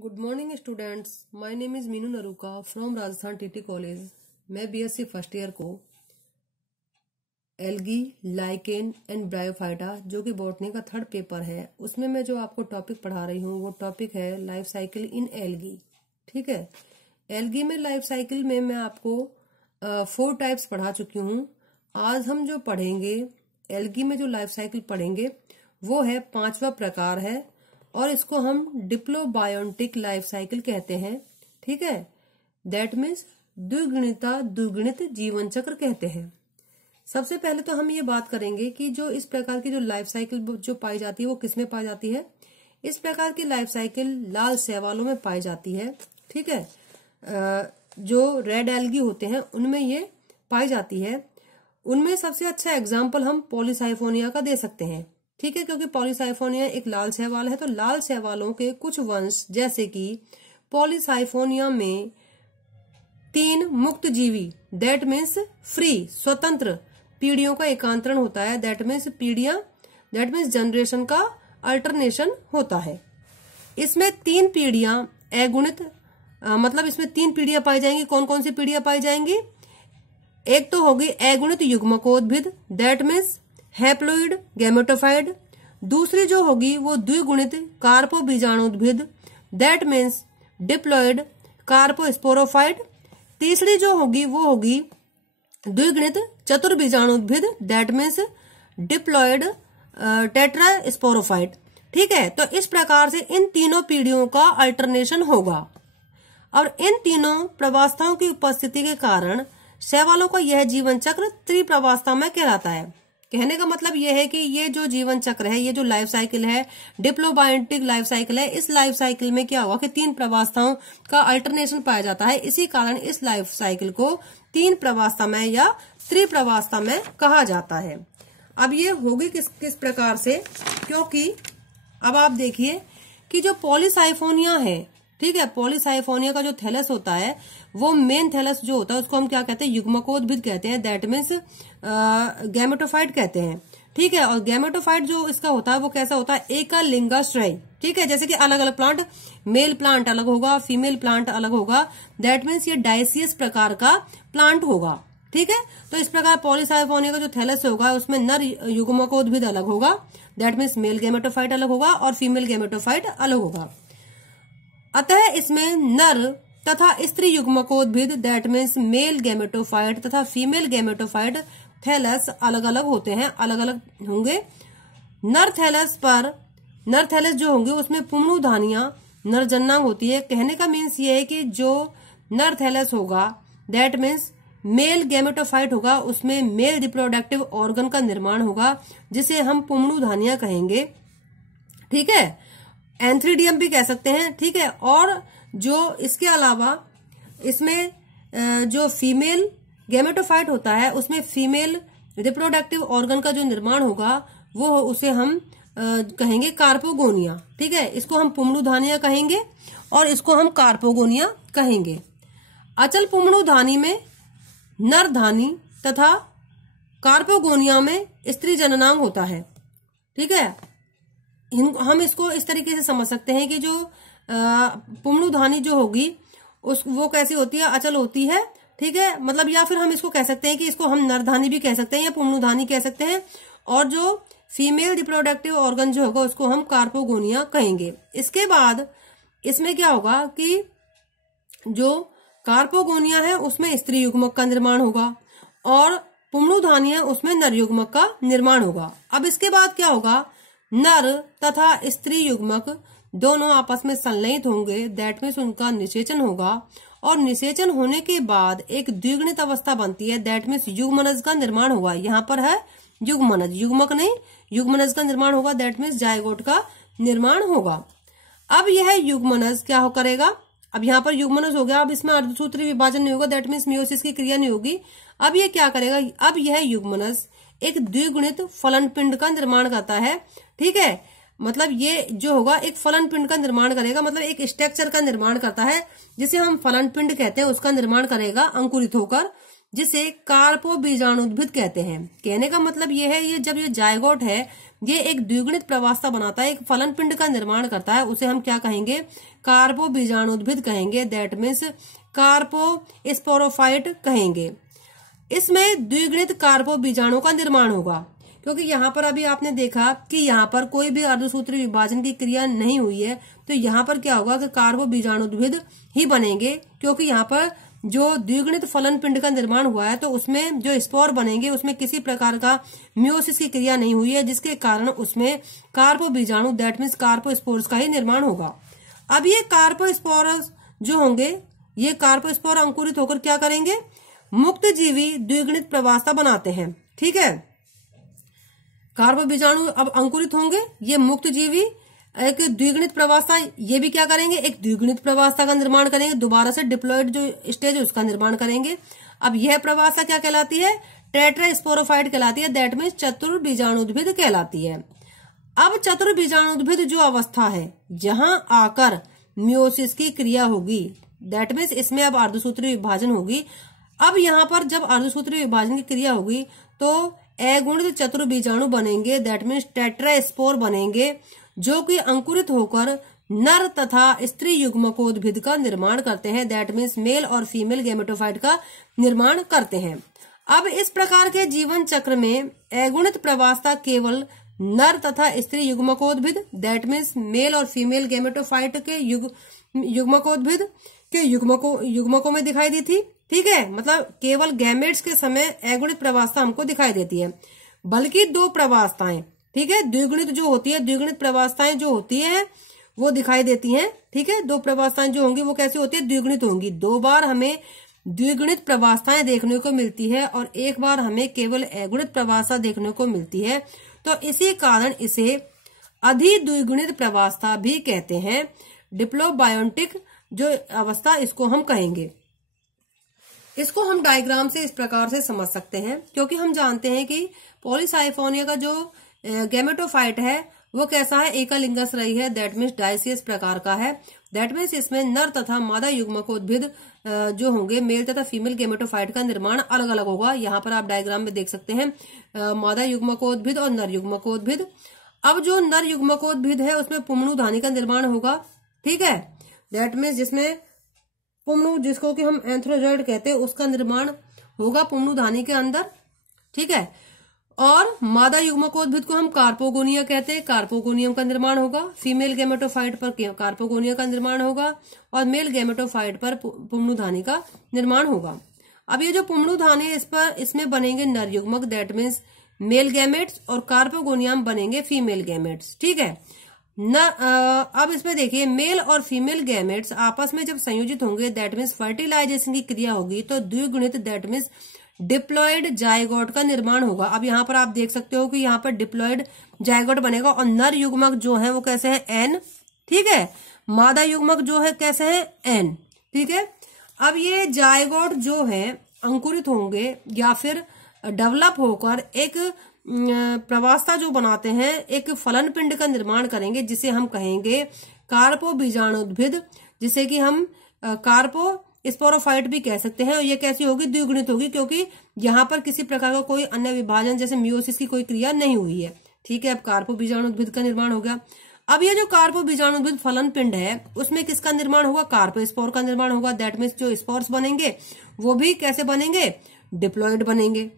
Good morning students, my name is Meenu Naruka from Rajasthan TT college. मैं BSc first year को algae, lichen and bryophyta जो कि botany का third paper है, उसमें मैं जो आपको टॉपिक पढ़ा रही हूँ वो टॉपिक है लाइफ साइकिल इन एल्गी। ठीक है, एल्गी में लाइफ साइकिल में मैं आपको 4 टाइप्स पढ़ा चुकी हूँ। आज हम जो पढ़ेंगे एल्गी में जो लाइफ साइकिल पढ़ेंगे वो है 5वां प्रकार है और इसको हम डिप्लोबायोटिक लाइफ साइकिल कहते हैं। ठीक है, दैट मीन्स द्विगुणित जीवन चक्र कहते हैं। सबसे पहले तो हम ये बात करेंगे कि जो इस प्रकार की जो लाइफ साइकिल जो पाई जाती है वो किसमें पाई जाती है। इस प्रकार की लाइफ साइकिल लाल शैवालों में पाई जाती है। ठीक है, जो रेड एल्गी होते हैं उनमें ये पाई जाती है। उनमें सबसे अच्छा एग्जाम्पल हम पॉलीसाइफोनिया का दे सकते हैं। ठीक है, क्योंकि पॉलीसाइफोनिया एक लाल शैवाल है, तो लाल शैवालों के कुछ वंश जैसे कि पॉलीसाइफोनिया में 3 मुक्त जीवी दैट मीन्स फ्री स्वतंत्र पीढ़ियों का एकांतरण होता है। दैट मीन्स जनरेशन का अल्टरनेशन होता है। इसमें 3 पीढ़ियां अगुणित मतलब इसमें 3 पीढ़ियां पाई जाएंगी। कौन कौन सी पीढ़ियां पाई जाएंगी? एक तो होगी अगुणित युग्मकोद्भिद दैट मीन्स हैप्लोइड गैमेटोफाइड। दूसरी जो होगी वो द्विगुणित कार्पोबीजाणुद्भिद दैट मीन्स डिप्लॉइड कार्पोस्पोरोफाइट। तीसरी जो होगी वो होगी द्विगुणित चतुर्बीजाणुद्भिद दैट मीन्स डिप्लॉइड टेट्रास्पोरोफाइट। ठीक है, तो इस प्रकार से इन तीनों पीढ़ियों का अल्टरनेशन होगा और इन तीनों प्रवास्थाओं की उपस्थिति के कारण शैवालों का यह जीवन चक्र त्रिप्रवास्था में कहलाता है। कहने का मतलब यह है कि ये जो जीवन चक्र है, ये जो लाइफ साइकिल है, डिप्लोबायोटिक लाइफ साइकिल है, इस लाइफ साइकिल में क्या हुआ कि 3 प्रवास्थाओं का अल्टरनेशन पाया जाता है। इसी कारण इस लाइफ साइकिल को 3 प्रवास्था में या त्रिप्रवास्था में कहा जाता है। अब ये होगी किस प्रकार से, क्योंकि अब आप देखिए कि जो पॉलीसाइफोनिया है, ठीक है, पॉलीसाइफोनिया का जो थैलस होता है वो मेन थैलस जो होता है उसको हम क्या कहते हैं? युग्मकोद्भिद कहते हैं। दैट मीन्स गैमेटोफाइट कहते हैं। ठीक है, और गैमेटोफाइट जो इसका होता है वो कैसा होता है? एकल लिंगाश्रय। ठीक है, जैसे कि अलग अलग प्लांट, मेल प्लांट अलग होगा, फीमेल प्लांट अलग होगा। दैट मीन्स ये डायसियस प्रकार का प्लांट होगा। ठीक है, तो इस प्रकार पॉलीसाइफोनिया का जो थैलस होगा उसमें नर युग्मकोद्भिद अलग होगा। दैट मीन्स मेल गैमेटोफाइट अलग होगा और फीमेल गैमेटोफाइट अलग होगा। अतः इसमें नर तथा स्त्री युग्मकोद्भिद दैट मीन्स मेल गैमेटोफाइट तथा फीमेल गैमेटोफाइट थैलस अलग अलग होते हैं, अलग अलग होंगे। नर थैलस जो होंगे उसमें पुंरूधानियां नर जननांग होती है। कहने का मीन्स ये है कि जो नर थैलस होगा दैट मीन्स मेल गैमेटोफाइट होगा, उसमें मेल रिप्रोडक्टिव ऑर्गन का निर्माण होगा जिसे हम पुंरूधानियां कहेंगे। ठीक है, एंथ्रीडियम भी कह सकते हैं। ठीक है, और जो इसके अलावा इसमें जो फीमेल गैमेटोफाइट होता है उसमें फीमेल रिप्रोडक्टिव ऑर्गन का जो निर्माण होगा वो उसे हम कहेंगे कार्पोगोनिया। ठीक है, इसको हम पुंरूधानिया कहेंगे और इसको हम कार्पोगोनिया कहेंगे। अचल पुंरूधानी में नरधानी तथा कार्पोगोनिया में स्त्री जननांग होता है। ठीक है, हम इसको इस तरीके से समझ सकते हैं कि जो पुंरूधानी जो होगी वो कैसी होती है? अचल होती है। ठीक है, मतलब या फिर हम इसको कह सकते हैं कि इसको हम नरधानी भी कह सकते हैं या पुंरूधानी कह सकते हैं, और जो फीमेल रिप्रोडक्टिव ऑर्गन जो होगा उसको हम कार्पोगोनिया कहेंगे। इसके बाद इसमें क्या होगा कि जो कार्पोगोनिया है उसमें स्त्री युग्मक का निर्माण होगा और पुंरूधानिया उसमें नर युग्मक का निर्माण होगा। अब इसके बाद क्या होगा? नर तथा स्त्री युग्मक दोनों आपस में संलयित होंगे। दैट मीन्स उनका निषेचन होगा और निषेचन होने के बाद एक द्विगुणित अवस्था बनती है। दैट मीन्स युग्मनज का निर्माण होगा। यहाँ पर है युग्मनज, युग्मक नहीं, युग्मनज का निर्माण होगा। दैट मीन्स जायगोट का निर्माण होगा। अब यह युग्मनज क्या करेगा? अब यहाँ पर युग्मनज हो गया, अब इसमें अर्धसूत्री विभाजन नहीं होगा। दैट मीन्स मियोसिस की क्रिया नहीं होगी। अब ये क्या करेगा? अब यह युग्मनज एक द्विगुणित फलन पिंड का निर्माण करता है। ठीक है, मतलब ये जो होगा एक फलन पिंड का निर्माण करेगा, मतलब एक स्ट्रक्चर का निर्माण करता है जिसे हम फलन पिंड कहते हैं, उसका निर्माण करेगा अंकुरित होकर, जिसे कार्पोबीजाणुद्भिद कहते हैं। कहने का मतलब ये है, ये जब ये जायगोट है ये एक द्विगुणित प्रवास्ता बनाता है, एक फलन पिंड का निर्माण करता है, उसे हम क्या कहेंगे, कार्पो बीजाणुद्भिद कहेंगे, दैट मीन्स कार्पो स्पोरोफाइट कहेंगे। इसमें द्विगुणित कार्पो बीजाणु का निर्माण होगा, क्योंकि यहाँ पर अभी आपने देखा कि यहाँ पर कोई भी अर्धसूत्री विभाजन की क्रिया नहीं हुई है, तो यहाँ पर क्या होगा कि कार्पो बीजाणुद्भिद ही बनेंगे, क्योंकि यहाँ पर जो द्विगुणित फलन पिंड का निर्माण हुआ है तो उसमें जो स्पोर बनेंगे उसमें किसी प्रकार का मियोसिस की क्रिया नहीं हुई है, जिसके कारण उसमें कार्पो बीजाणु दैट मीन्स कार्पो स्पोर्स का ही निर्माण होगा। अब ये कार्पो स्पोरस जो होंगे, ये कार्पो स्पोर अंकुरित होकर क्या करेंगे, मुक्त जीवी द्विगुणित प्रवास्ता बनाते हैं। ठीक है, कार्पो बीजाणु अब अंकुरित होंगे, ये मुक्त जीवी एक द्विगुणित प्रवास्ता, ये भी क्या करेंगे, एक द्विगुणित प्रवास्ता का निर्माण करेंगे, दोबारा से डिप्लॉयड जो स्टेज है उसका निर्माण करेंगे। अब यह प्रवास्ता क्या कहलाती है, टेट्रास्पोरोफाइट कहलाती है, दैट मीन्स चतुर्बीजाणुद्भिद कहलाती है। अब चतुर्बीजाणुद्भिद जो अवस्था है, जहां आकर मियोसिस की क्रिया होगी, दैट मीन्स इसमें अब अर्धसूत्री विभाजन होगी। अब यहाँ पर जब अर्धसूत्री विभाजन की क्रिया होगी तो अगुणित चतुर्बीजाणु बनेंगे, दैट मीन्स टेट्रास्पोर बनेंगे, जो कि अंकुरित होकर नर तथा स्त्री युग्मकोद्भिद का निर्माण करते हैं, दैट मीन्स मेल और फीमेल गैमेटोफाइट का निर्माण करते हैं। अब इस प्रकार के जीवन चक्र में अगुणित प्रवास्ता केवल नर तथा स्त्री युग्मकोद्भिद दैट मीन्स मेल और फीमेल गैमेटोफाइट के युग्मकोद्भिद के युग्मकों में दिखाई दी थी। ठीक है, मतलब केवल गैमेट्स के समय अगुणित प्रवास्ता हमको दिखाई देती है, बल्कि दो प्रवास्ताएं, ठीक है, द्विगुणित जो होती है, द्विगुणित प्रवास्ताएं जो होती है वो दिखाई देती हैं। ठीक है, दो प्रवास्ताएं जो होंगी वो कैसे होती है, द्विगुणित होंगी। दो बार हमें द्विगुणित प्रवास्ताएं देखने को मिलती है और एक बार हमें केवल अगुणित प्रवास्ता देखने को मिलती है, तो इसी कारण इसे अधिद्विगुणित प्रवास्ता भी कहते हैं। डिप्लोबायोटिक जो अवस्था इसको हम कहेंगे। इसको हम डायग्राम से इस प्रकार से समझ सकते हैं, क्योंकि हम जानते हैं कि पॉलीसाइफोनिया का जो गैमेटोफाइट है वो कैसा है, एकलिंगाश्रयी है, दैट मीन्स डायसियस प्रकार का है। दैट मीन्स इसमें नर तथा मादा युग्मकोद्भिद जो होंगे, मेल तथा फीमेल गैमेटोफाइट का निर्माण अलग अलग होगा। यहाँ पर आप डायग्राम में देख सकते हैं मादा युग्मकोद्भिद और नर युग्मकोद्भिद। अब जो नर युग्मकोद्भिद है उसमें पुंमणुधानी का निर्माण होगा। ठीक है, दैट मीन्स जिसमें पुंमणु, जिसको कि हम एंथ्रोजॉइड कहते हैं, उसका निर्माण होगा पुंमणुधानी के अंदर। ठीक है, और मादा युग्मकोद्भिद को हम कार्पोगोनिया कहते हैं, कार्पोगोनियम का निर्माण होगा। फीमेल गैमेटोफाइट पर कार्पोगोनिया का निर्माण होगा और मेल गैमेटोफाइट पर पुंमणुधानी का निर्माण होगा। अब ये जो पुंमणुधानी इसमें बनेंगे नर युग्मक, दैट मीन्स मेल गैमेट्स, और कार्पोगोनियम बनेंगे फीमेल गैमेट्स। ठीक है, अब इसमें देखिए मेल और फीमेल गैमेट्स आपस में जब संयोजित होंगे, दैट मीन्स फर्टिलाइजेशन की क्रिया होगी, तो द्विगुणित दैट मीन्स डिप्लॉयड जायगोट का निर्माण होगा। अब यहाँ पर आप देख सकते हो कि यहाँ पर डिप्लॉयड जायगोट बनेगा और नर युग्मक जो है वो कैसे है, एन। ठीक है, मादा युग्मक जो है कैसे है, एन। ठीक है, अब ये जायगोट जो है अंकुरित होंगे या फिर डेवलप होकर एक प्रवास्ता जो बनाते हैं, एक फलन पिंड का निर्माण करेंगे, जिसे हम कहेंगे कार्पो बीजाणुद्भिद, जिसे कि हम कार्पो स्पोरोफाइट भी कह सकते हैं। और ये कैसी होगी, द्विगुणित होगी, क्योंकि यहाँ पर किसी प्रकार का कोई अन्य विभाजन जैसे मियोसिस की कोई क्रिया नहीं हुई है। ठीक है, अब कार्पो बीजाणुद्भिद का निर्माण हो गया। अब ये जो कार्पो बीजाणुद्भिद फलन पिंड है उसमें किसका निर्माण होगा, कार्पो स्पोर का निर्माण होगा। दैट मीन्स जो स्पोर्स बनेंगे वो भी कैसे बनेंगे, डिप्लॉयड बनेंगे।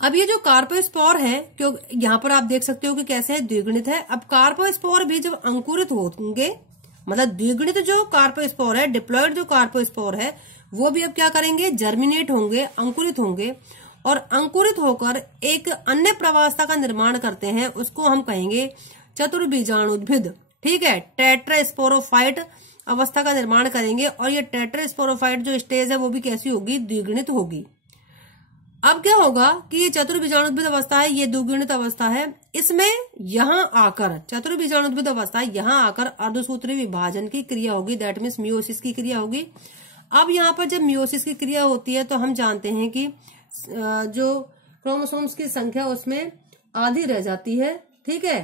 अब ये जो कार्पोस्पोर है, क्यों यहाँ पर आप देख सकते हो कि कैसे है, द्विगुणित है। अब कार्पोस्पोर भी जब अंकुरित होंगे, मतलब द्विगुणित जो कार्पोस्पोर है, डिप्लॉयड जो कार्पोस्पोर है, वो भी अब क्या करेंगे, जर्मिनेट होंगे, अंकुरित होंगे, और अंकुरित होकर एक अन्य प्रवास्ता का निर्माण करते हैं, उसको हम कहेंगे चतुर्बीजाणुद्भिद। ठीक है, टेट्रास्पोरोफाइट अवस्था का निर्माण करेंगे, और ये टेट्रास्पोरोफाइट जो स्टेज है वो भी कैसी होगी, द्विगुणित होगी। अब क्या होगा कि ये चतुर्बीजाणुद्भिद अवस्था है, ये द्विगुणित अवस्था है। इसमें यहां आकर चतुर्बीजाणुद्भिद अवस्था, यहां आकर अर्धसूत्री विभाजन की क्रिया होगी, दैट मीन्स मियोसिस की क्रिया होगी। अब यहाँ पर जब मियोसिस की क्रिया होती है तो हम जानते हैं कि जो क्रोमोसोम्स की संख्या उसमें आधी रह जाती है। ठीक है,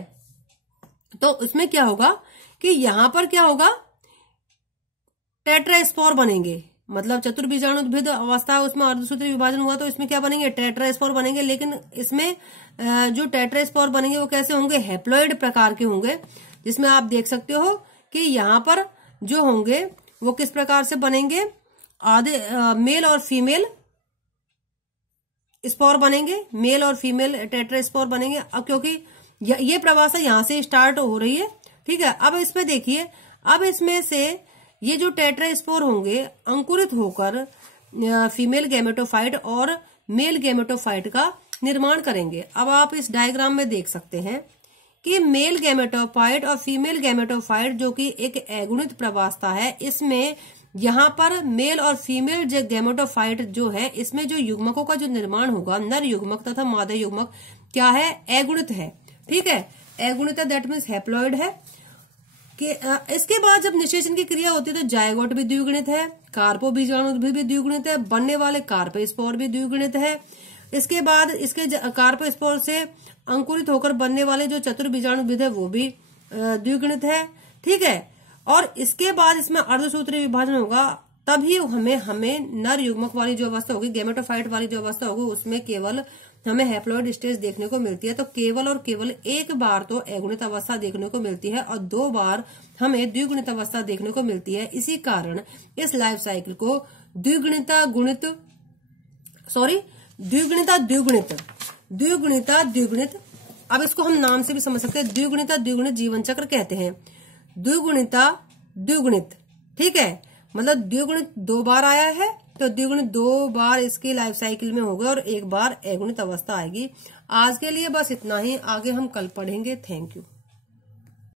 तो इसमें क्या होगा कि यहाँ पर क्या होगा, टेट्रास्पोर बनेंगे। मतलब चतुर्बीजाणुद्भिद अवस्था है उसमें अर्धसूत्री विभाजन हुआ तो इसमें क्या बनेंगे, टेट्रास्पोर बनेंगे। लेकिन इसमें जो टेट्रास्पोर बनेंगे वो कैसे होंगे, हैप्लॉइड प्रकार के होंगे, जिसमें आप देख सकते हो कि यहाँ पर जो होंगे वो किस प्रकार से बनेंगे, आधे मेल और फीमेल स्पोर बनेंगे, मेल और फीमेल टेट्रास्पोर बनेंगे। अब क्योंकि ये प्रवासा यहाँ से स्टार्ट हो रही है, ठीक है। अब इसमें देखिए, अब इसमें से ये जो टेट्रास्पोर होंगे अंकुरित होकर फीमेल गैमेटोफाइट और मेल गैमेटोफाइट का निर्माण करेंगे। अब आप इस डायग्राम में देख सकते हैं कि मेल गैमेटोफाइट और फीमेल गैमेटोफाइट जो कि एक अगुणित प्रवास्ता है, इसमें यहाँ पर मेल और फीमेल जो गैमेटोफाइट जो है इसमें जो युग्मकों का जो निर्माण होगा, नर युग्मक तथा मादा युग्मक क्या है, अगुणित है, ठीक है। अगुणित है दैट मीन्स हैप्लॉइड है। कि इसके बाद जब निषेचन की क्रिया होती है तो जायगोट भी द्विगुणित है, कार्पोबीजाणुद्भिद भी द्विगुणित है, बनने वाले कार्पोस्पोर भी द्विगुणित है। इसके बाद इसके कार्पोस्पोर से अंकुरित होकर बनने वाले जो चतुर्बीजाणुद्भिद है वो भी द्विगुणित है, ठीक है। और इसके बाद इसमें अर्धसूत्री विभाजन होगा, तभी हमें नर युग्मक वाली जो अवस्था होगी, गैमेटोफाइट वाली जो अवस्था होगी, उसमें केवल हमें हैप्लॉइड स्टेज देखने को मिलती है। तो केवल और केवल एक बार तो अगुणित अवस्था देखने को मिलती है और 2 बार हमें द्विगुणित अवस्था देखने को मिलती है। इसी कारण इस लाइफ साइकिल को द्विगुणिता द्विगुणित, अब इसको हम नाम से भी समझ सकते हैं, द्विगुणिता द्विगुणित जीवन चक्र कहते हैं। द्विगुणिता द्विगुणित, ठीक है, मतलब द्विगुणित 2 बार आया है तो द्विगुणित 2 बार इसकी लाइफ साइकिल में होगा और 1 बार अगुणित अवस्था आएगी। आज के लिए बस इतना ही, आगे हम कल पढ़ेंगे। Thank you.